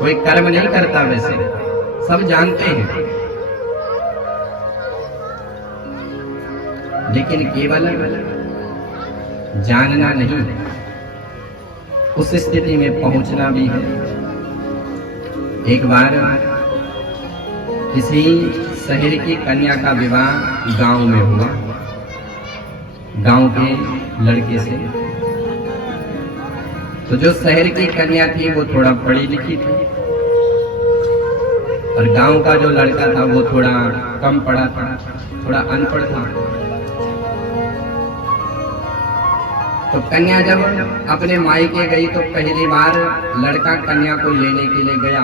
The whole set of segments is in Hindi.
कोई कर्म नहीं करता, वैसे सब जानते हैं, लेकिन केवल जानना नहीं, उस स्थिति में पहुंचना भी है। एक बार किसी शहर की कन्या का विवाह गांव में हुआ, गांव के लड़के से। तो जो शहर की कन्या थी वो थोड़ा पढ़ी लिखी थी, और गांव का जो लड़का था वो थोड़ा कम पढ़ा था, थोड़ा अनपढ़ था। तो कन्या जब अपने मायके गई तो पहली बार लड़का कन्या को लेने के लिए गया,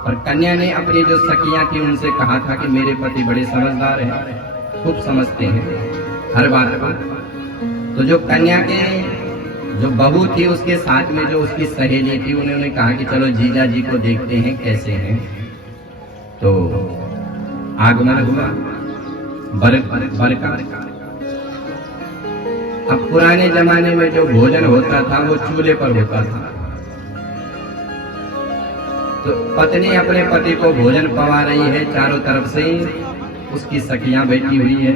और कन्या ने अपनी जो सखियां थी उनसे कहा था कि मेरे पति बड़े समझदार हैं, खूब समझते हैं हर बात को। तो जो कन्या के जो बहू थी उसके साथ में जो उसकी सहेली थी, उन्होंने कहा कि चलो जीजा जी को देखते हैं कैसे हैं। तो आगमन हुआ बर का। अब पुराने जमाने में जो भोजन होता था वो चूल्हे पर होता था। तो पत्नी अपने पति को भोजन पवा रही है, चारों तरफ से उसकी सखियां बैठी हुई है।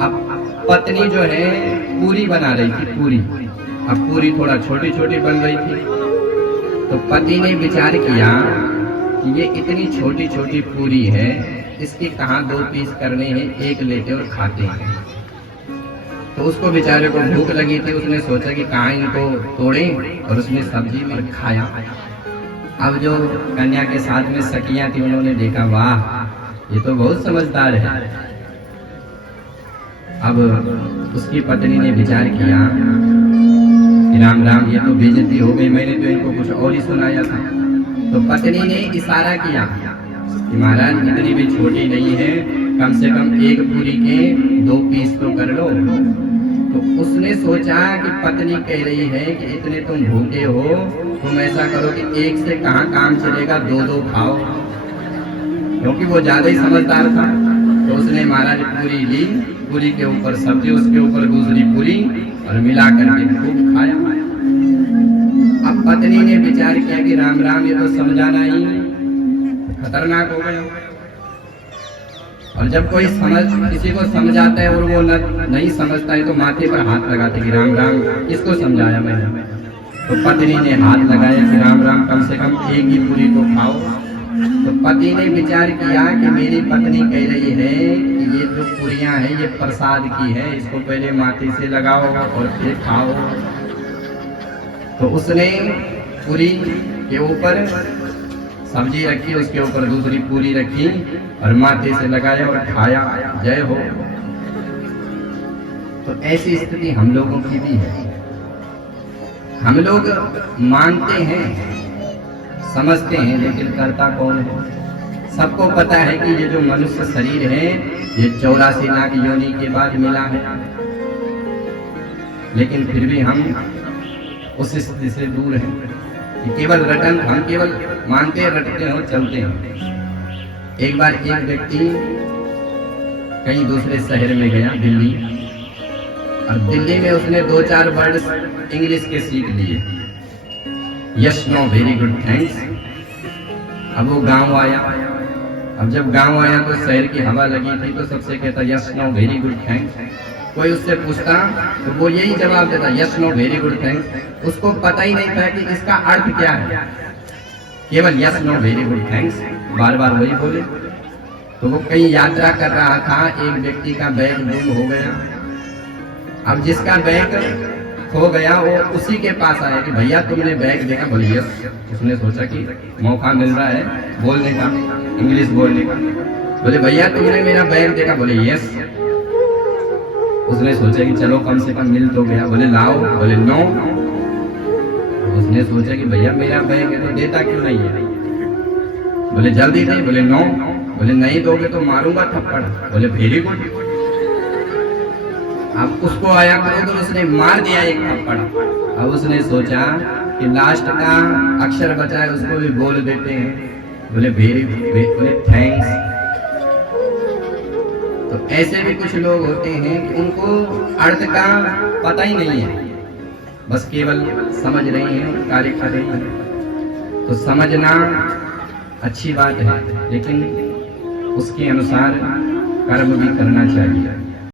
अब पत्नी जो है पूरी बना रही थी, पूरी। अब पूरी थोड़ा छोटी छोटी बन रही थी। तो पति ने विचार किया कि ये इतनी छोटी छोटी पूरी है, इसके कहाँ 2 पीस करने हैं, एक लेते और खाते हैं। तो उसको बेचारे को भूख लगी थी, उसने सोचा कि कहाँ इनको तोड़ें, और उसने सब्जी में खाया। अब जो कन्या के साथ में सखियां थी उन्होंने देखा, वाह ये तो बहुत समझदार है। अब उसकी पत्नी ने विचार किया कि राम राम, ये तो बेइज्जती हो गई, मैंने तो इनको कुछ और ही सुनाया था। तो पत्नी ने इशारा किया कि महाराज इतनी भी छोटी नहीं है, कम से कम एक पूरी के 2 पीस तो कर लो। तो उसने सोचा कि पत्नी कह रही है कि इतने तुम भूखे हो, तुम ऐसा करो कि एक से कहाँ काम चलेगा, 2-2 खाओ, क्योंकि वो ज्यादा ही समझदार था। तो उसने महाराज पूरी ली, पूरी के ऊपर सब्जी, उसके ऊपर दूसरी पूरी, और मिला करके खूब खाया। अब पत्नी ने विचार किया कि राम राम, ये तो समझाना ही खतरनाक हो गया। और जब कोई किसी को समझाता है और वो नहीं समझता है तो माथे पर हाथ लगाते कि राम राम, किसको समझाया मैंने। तो पत्नी ने हाथ लगाया कि राम राम, कम से कम एक ही पूरी को खाओ। तो पति ने विचार किया कि मेरी पत्नी कह रही है कि ये जो पूरियां हैं ये प्रसाद की है, इसको पहले माथे से लगाओ और फिर खाओ। तो उसने पूरी के ऊपर सब्जी रखी, उसके ऊपर दूसरी पूरी रखी और माथे से लगाया और खाया। जय हो। तो ऐसी स्थिति हम लोगों की भी है। हम लोग मानते हैं, समझते हैं, लेकिन करता कौन है। सबको पता है कि ये जो मनुष्य शरीर है ये 84 लाख योनि के बाद मिला है, लेकिन फिर भी हम उस स्थिति से दूर हैं। केवल रटन, हम केवल मानते हैं, रटते हैं और चलते हैं। एक बार एक व्यक्ति कहीं दूसरे शहर में गया, दिल्ली, और दिल्ली में उसने 2-4 वर्ड इंग्लिश के सीख लिए, yes no very good thanks. अब वो गांव आया। अब जब गांव आया तो शहर की हवा लगी थी, तो सबसे कहता yes no very good thanks. कोई उससे पूछता तो वो यही जवाब देता, yes no very good thanks. उसको पता ही नहीं था कि इसका अर्थ क्या है, केवल yes no very good thanks बार बार वही बोले। तो वो कहीं यात्रा कर रहा था, एक व्यक्ति का बैग गुम हो गया। अब जिसका बैग खो गया वो उसी के पास आया कि भैया तुमने बैग देखा, बोले यस। उसने सोचा कि मौका मिल रहा है बोलने का, इंग्लिश बोलने का। बोले भैया तुमने मेरा बैग देखा, बोले यस। उसने सोचा कि चलो कम से कम मिल तो गया। बोले लाओ, बोले नो। उसने सोचा कि भैया मेरा बैग है तो देता क्यों नहीं है। बोले जल्दी दे, बोले नो। बोले नहीं दोगे तो मारूंगा थप्पड़। बोले वेरी गुड। अब उसको आया करो तो उसने मार दिया एक थप्पड़। अब उसने सोचा कि लास्ट का अक्षर बचा है उसको भी बोल देते हैं। बोले वेरी, बोले थैंक्स। तो ऐसे भी कुछ लोग होते हैं कि उनको अर्थ का पता ही नहीं है, बस केवल समझ रही हैं, कार्य कर रही हैं। तो समझना अच्छी बात है, लेकिन उसके अनुसार कर्म भी करना चाहिए।